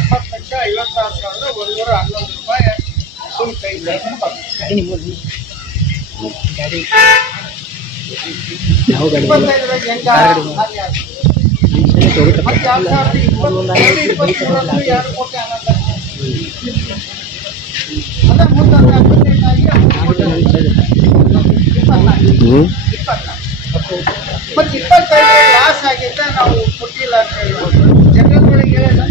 1,70,56,111 ಶುಲ್ಕ ಇದೆ. ಮತ್ತೆ 25 ಲಾಸ್ ಆಗಿದ್ದ ನಾವು ಕೊಟ್ಟಿಲ್ಲ ಅಂತ ಹೇಳ್ಬೋದು. ಜನಗಳಿಗೆ ಹೇಳಿಲ್ಲ.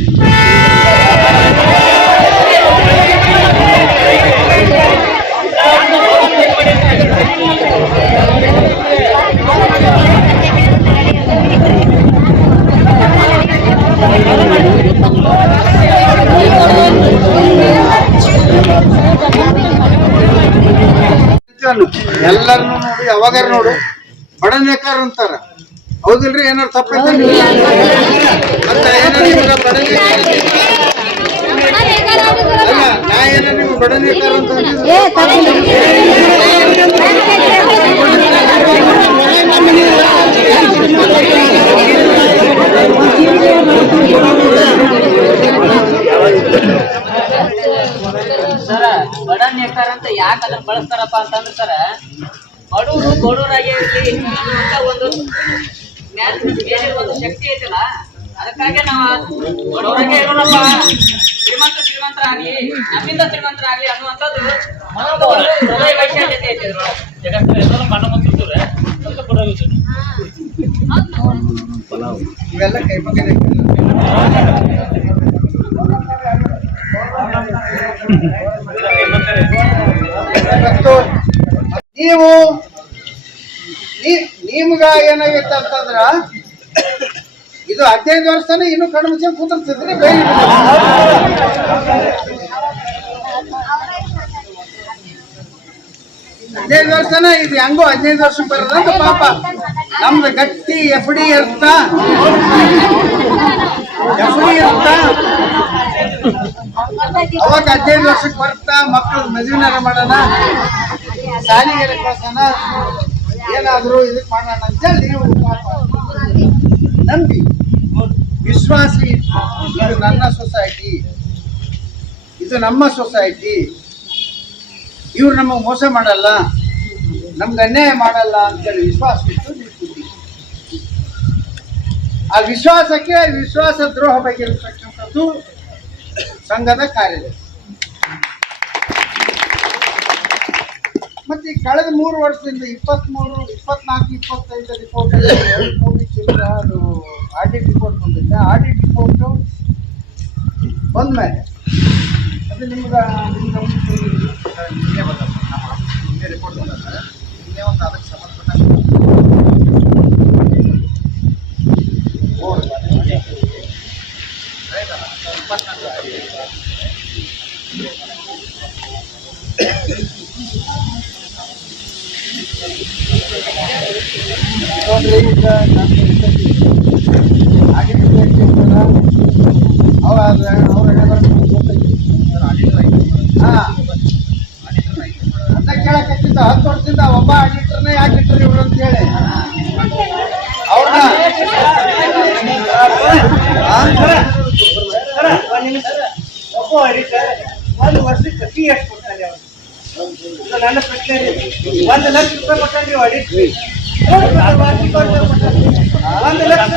ಎಲ್ಲರನ್ನು ನೋಡಿ ಯಾವಾಗಾರ ನೋಡು ಬಡ ನೇಕಾರ ಅಂತಾರ, ಹೌದಿಲ್ರಿ? ಏನಾರು ತಪ್ಪೈತೆ ಅಂತ ಏನಾರ ಬಡ ಅಲ್ಲ, ನಾ ಏನ ನೀವು ಬಡ ನೇಕಾರ ಅಂತ ಸರ, ಬಡ ನೇಕಾರ ಅಂತ ಯಾಕೆ ಅದನ್ನ ಬಳಸ್ತಾರಪ್ಪ ಅಂತಂದ್ರೆ ಸರ, ಬಡವರು ಬಡವರಾಗಿ ಇರಲಿ ಅಂತ ಒಂದು ಒಂದು ಶಕ್ತಿ ಐತಲ್ಲ, ಅದಕ್ಕಾಗಿ ನಾವು ಬಡವರಾಗೆ ಇರೋಣಪ್ಪ, ಶ್ರೀಮಂತರಾಗ್ಲಿ ನಮ್ಮಿಂದ ಶ್ರೀಮಂತರಾಗ್ಲಿ ಅನ್ನುವಂಥದ್ದು ಹೃದಯ ವೈಶಾಲ್ಯತೆ ಐತೆ ಇವೆಲ್ಲ ಕೈ ಬಗ್ಗೆ ನೀವು ನಿಮ್ಗ ಏನಾಗೈತೆ ಅಂತಂದ್ರ ಇದು 15 ವರ್ಷನೇ ಇನ್ನು ಕಣ್ಣು ಮುಚ್ಚ ಕೂತಿರ್ತಿದ್ರಿ. 15 ವರ್ಷನ ಇದು ಹೆಂಗೋ 15 ವರ್ಷ ಬರೋದಂತ ಪಾಪ ನಮ್ದು ಗಟ್ಟಿ ಎಫ್ ಡಿ ಇರ್ತಾ ಅವಾಗ 15 ವರ್ಷಕ್ಕೆ ಬರ್ತಾ ಮಕ್ಕಳು ಮದುವೆನಾರ ಮಾಡೋಣ, ಶಾಲೆಗೆ ಕಳ್ಸೋಣ, ಏನಾದ್ರು ಇದಕ್ಕೆ ಮಾಡೋಣ ಅಂತೇಳಿ ನೀವು ನಂಬಿ ವಿಶ್ವಾಸಿ ಇದು ನನ್ನ ಸೊಸೈಟಿ, ಇದು ನಮ್ಮ ಸೊಸೈಟಿ, ಇವ್ರು ನಮಗೆ ಮೋಸ ಮಾಡಲ್ಲ, ನಮ್ಗೆ ಅನ್ಯಾಯ ಮಾಡಲ್ಲ ಅಂತೇಳಿ ವಿಶ್ವಾಸ ಇಟ್ಟು ನೀವು ಕೂತಿ. ಆ ವಿಶ್ವಾಸಕ್ಕೆ ವಿಶ್ವಾಸ ದ್ರೋಹ ಬಗೆಹರಿಸತಕ್ಕಂಥದ್ದು ಸಂಘದ ಕಾರ್ಯದರ್ಶಿ. ಮತ್ತೆ ಕಳೆದ 3 ವರ್ಷದಿಂದ 23, 24, 25 ರಿಪೋರ್ಟ್ ಅದು ಆಡಿಟ್ ರಿಪೋರ್ಟ್ ಬಂದಿದೆ. ಆಡಿಟ್ ರಿಪೋರ್ಟ್ ಬಂದ್ಮೇಲೆ ಅದು ನಿಮ್ಗೆ ರಿಪೋರ್ಟ್ ಬಂದಿದೆ. ನಿನ್ನೆ ಒಂದು ಅದಕ್ಕೆ ಸಂಬಂಧಪಟ್ಟ ಅಂತ ಕೇಳಕ್ಕಿಂತ 10 ವರ್ಷದಿಂದ ಒಬ್ಬ ಆಡಿಟರ್ನೇ ಯಾಕಿಟ್ರಿ ಇವ್ರು ಅಂತ ಹೇಳಿ ಅವ್ರನ್ನ ಒಬ್ಬ ಆಡಿಟರ್ 1 ವರ್ಷಕ್ಕೆ ಫೀ ಎಷ್ಟು ಕೊಡ್ತಾರೆ ಅವರು? ನನ್ನ ಪ್ರಶ್ನೆ 1 ಲಕ್ಷ ರೂಪಾಯಿ ಕೊಟ್ಟಾರಿ ಆಡಿಟ್ 1 ಲಕ್ಷ